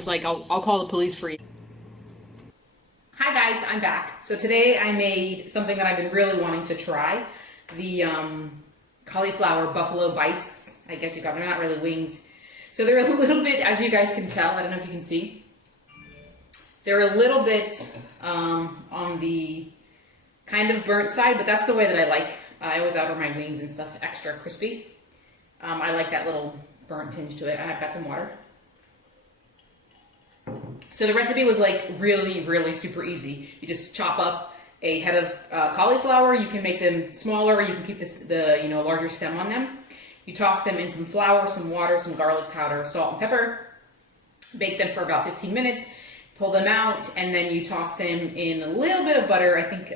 was like, I'll call the police for you. Hi guys, I'm back. So today I made something that I've been really wanting to try. The cauliflower buffalo bites. I guess you got, they're not really wings. So they're a little bit, as you guys can tell, I don't know if you can see. They're a little bit on the kind of burnt side, but that's the way that I like. I always order my wings and stuff extra crispy. I like that little burnt tinge to it. I've got some water. So the recipe was like really super easy. You just chop up a head of cauliflower. You can make them smaller. You can keep the larger stem on them. You toss them in some flour, some water, some garlic powder, salt and pepper. Bake them for about 15 minutes. Pull them out, and then you toss them in a little bit of butter. I think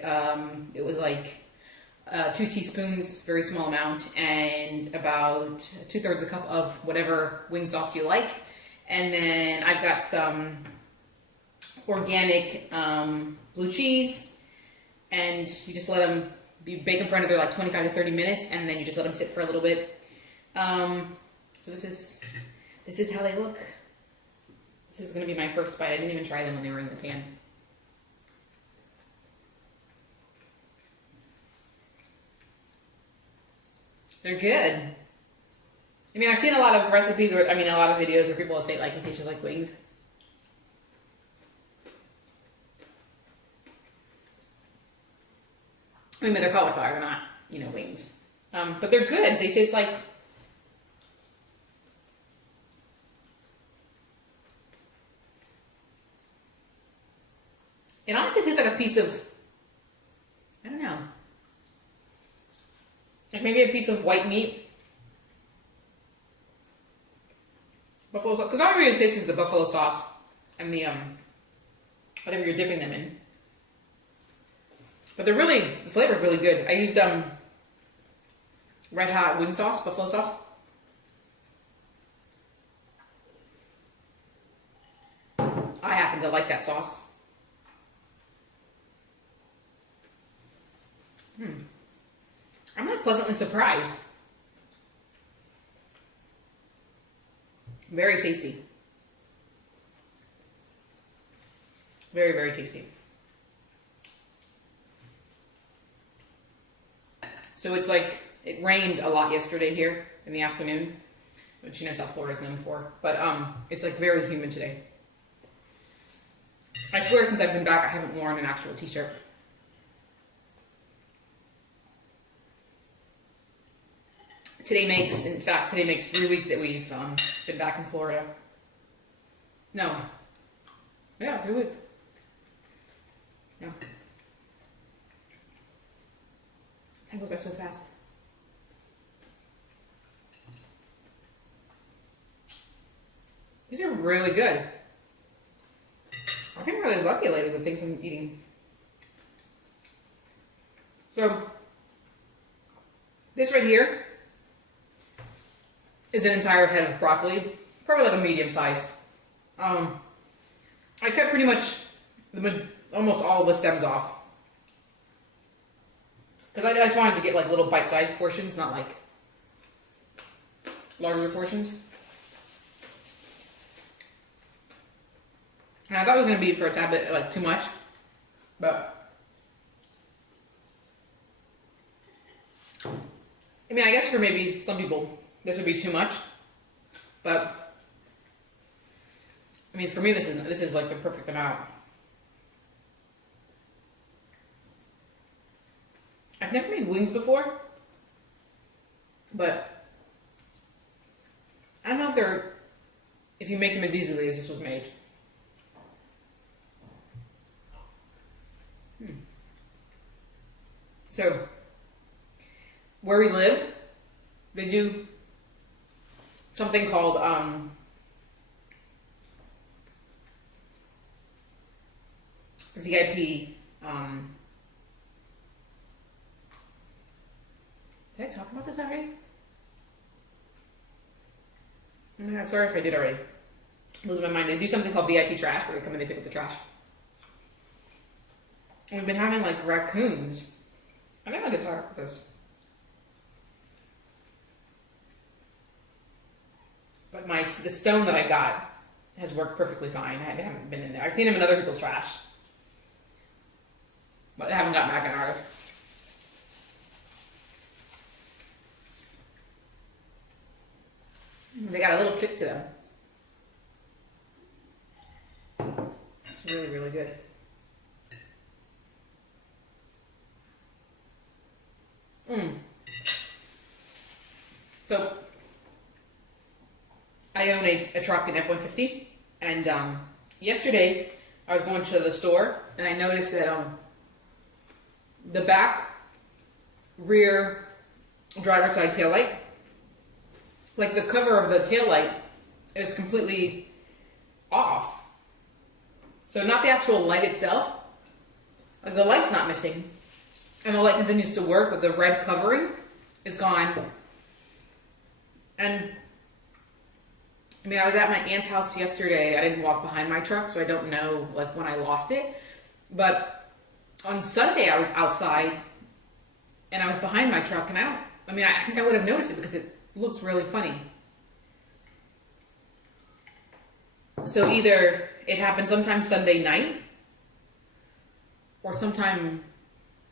it was like 2 teaspoons, very small amount, and about 2/3 a cup of whatever wing sauce you like. And then I've got some organic blue cheese, and you just let them bake them for another like 25 to 30 minutes, and then you just let them sit for a little bit. So this is how they look. This is going to be my first bite. I didn't even try them when they were in the pan. They're good. I mean, I've seen a lot of recipes, a lot of videos where people will say like it tastes like wings. I mean, they're cauliflower, they're not, wings. But they're good. They taste like... It honestly tastes like a piece of... I don't know. Like maybe a piece of white meat. Buffalo sauce. Because all it really tastes is the buffalo sauce and the, whatever you're dipping them in. But the flavor's really good. I used, red hot wing sauce, buffalo sauce. I happen to like that sauce. I'm like pleasantly surprised. Very tasty. Very tasty. So it's like, it rained a lot yesterday here in the afternoon, which South Florida is known for. But it's like very humid today. I swear since I've been back I haven't worn an actual t-shirt. Today makes 3 weeks that we've been back in Florida. No. Yeah, 3 weeks. Yeah. That goes by so fast. These are really good. I've been really lucky lately with things I'm eating. So, this right here is an entire head of broccoli, probably like a medium size. I cut pretty much almost all of the stems off. Because I just wanted to get like little bite-sized portions, not like larger portions. And I thought it was going to be for a tad bit like too much, but I mean, I guess for maybe some people this would be too much, but I mean, for me this is like the perfect amount. I've never made wings before, but I don't know if you make them as easily as this was made. So, where we live, they do something called VIP. Did I talk about this already? Oh my god, sorry if I did already. It was in my mind. They do something called VIP trash, where they come and they pick up the trash. And we've been having like raccoons. I got a guitar with this. But the stone that I got has worked perfectly fine. I haven't been in there. I've seen them in other people's trash, but I haven't gotten back in ours. They got a little kick to them. It's really, really good. So, I own a truck, an F-150, and yesterday I was going to the store and I noticed that the back rear driver's side taillight, like the cover of the taillight, is completely off. So not the actual light itself, like the light's not missing, and the light continues to work, but the red covering is gone. And I mean, I was at my aunt's house yesterday. I didn't walk behind my truck, so I don't know like when I lost it. But on Sunday, I was outside and I was behind my truck, and I think I would have noticed it because it looks really funny. So either it happened sometime Sunday night or sometime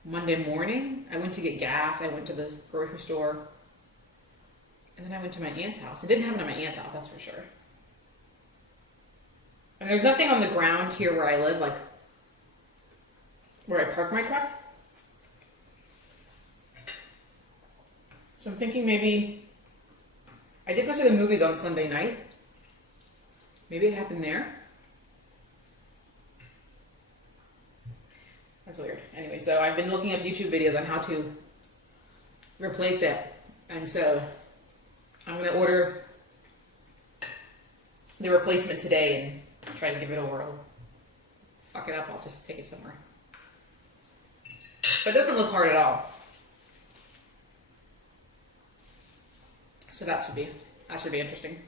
Monday morning. I went to get gas. I went to the grocery store. And then I went to my aunt's house. It didn't happen at my aunt's house, that's for sure. And there's nothing on the ground here where I live, like where I park my truck. So I'm thinking maybe I did go to the movies on Sunday night. Maybe it happened there. That's weird. Anyway, so I've been looking up YouTube videos on how to replace it. And so I'm going to order the replacement today and try to give it a whirl. Fuck it up, I'll just take it somewhere. But it doesn't look hard at all. So that should be interesting.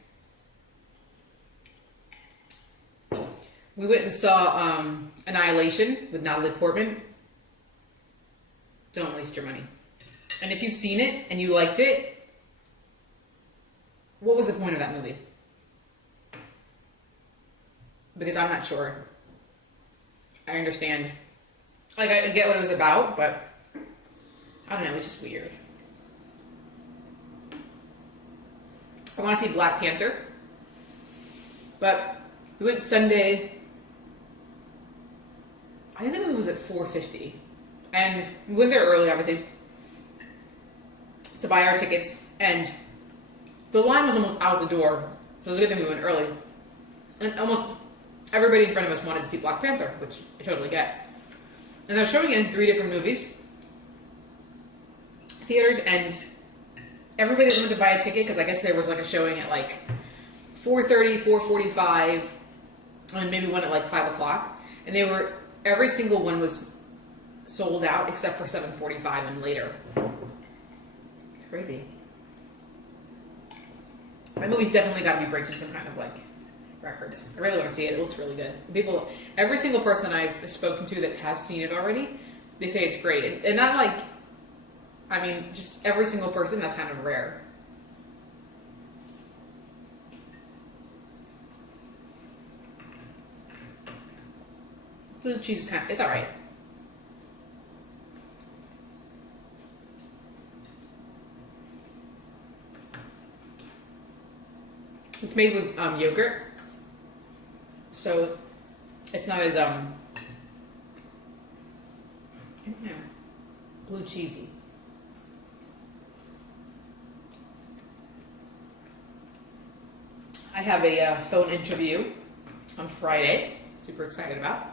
We went and saw Annihilation with Natalie Portman. Don't waste your money. And if you've seen it and you liked it, what was the point of that movie? Because I'm not sure. I understand. Like, I get what it was about, but I don't know, it's just weird. I want to see Black Panther. But we went Sunday. I think the movie was at 4:50. And we went there early, obviously, to buy our tickets. And the line was almost out the door. So it was a good thing we went early. And almost everybody in front of us wanted to see Black Panther, which I totally get. And they're showing it in 3 different theaters, and everybody wanted to buy a ticket because I guess there was like a showing at like 4:30, 4:45, and maybe one at like 5 o'clock. And every single one was sold out except for 7:45 and later. It's crazy. That movie's definitely got to be breaking some kind of like records. I really want to see it. It looks really good. Every single person I've spoken to that has seen it already, they say it's great. And not like, I mean, just every single person, that's kind of rare. Blue cheese is it's alright. It's made with yogurt, so it's not as I don't know, blue cheesy. I have a phone interview on Friday. Super excited about.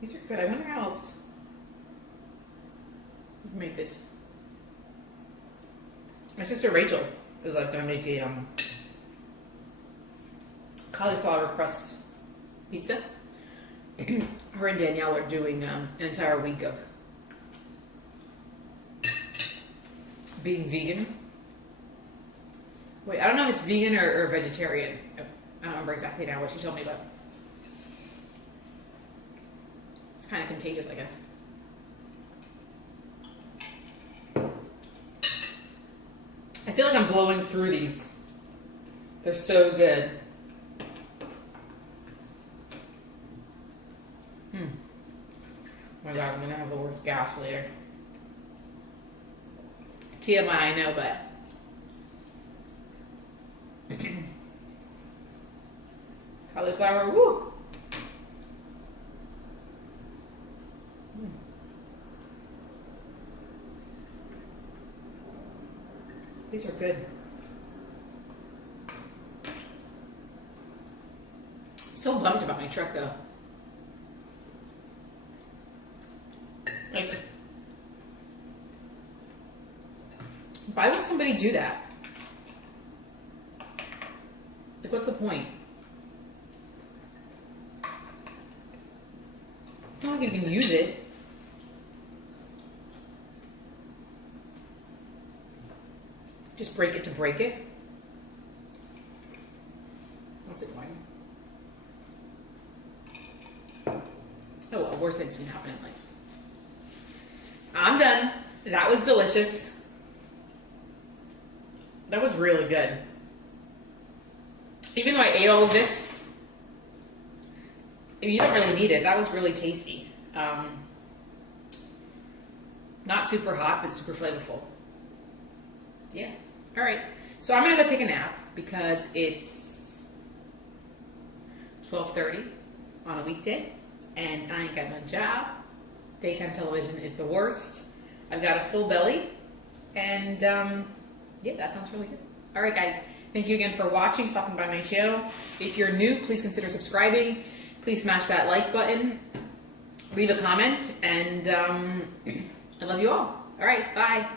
These are good. I wonder how else we can make this. My sister Rachel is like gonna make a cauliflower crust pizza. Her and Danielle are doing an entire week of being vegan. Wait, I don't know if it's vegan or vegetarian. I don't remember exactly now what she told me, but it's kind of contagious, I guess. feel like I'm blowing through these. They're so good. Oh my God, I'm gonna have the worst gas later. TMI, I know, but cauliflower, woo! These are good. So bummed about my truck though. Like, why would somebody do that? Like, what's the point? It's not like you can use it. Just break it to break it. What's it going? Oh well, worst things can happen in life. I'm done. That was delicious. That was really good. Even though I ate all of this, I mean, you don't really need it. That was really tasty. Not super hot, but super flavorful. Yeah. All right. So I'm going to go take a nap because it's 12:30 on a weekday and I ain't got no job. Daytime television is the worst. I've got a full belly and yeah, that sounds really good. All right, guys. Thank you again for watching, stopping by my channel. If you're new, please consider subscribing. Please smash that like button. Leave a comment and I love you all. All right. Bye.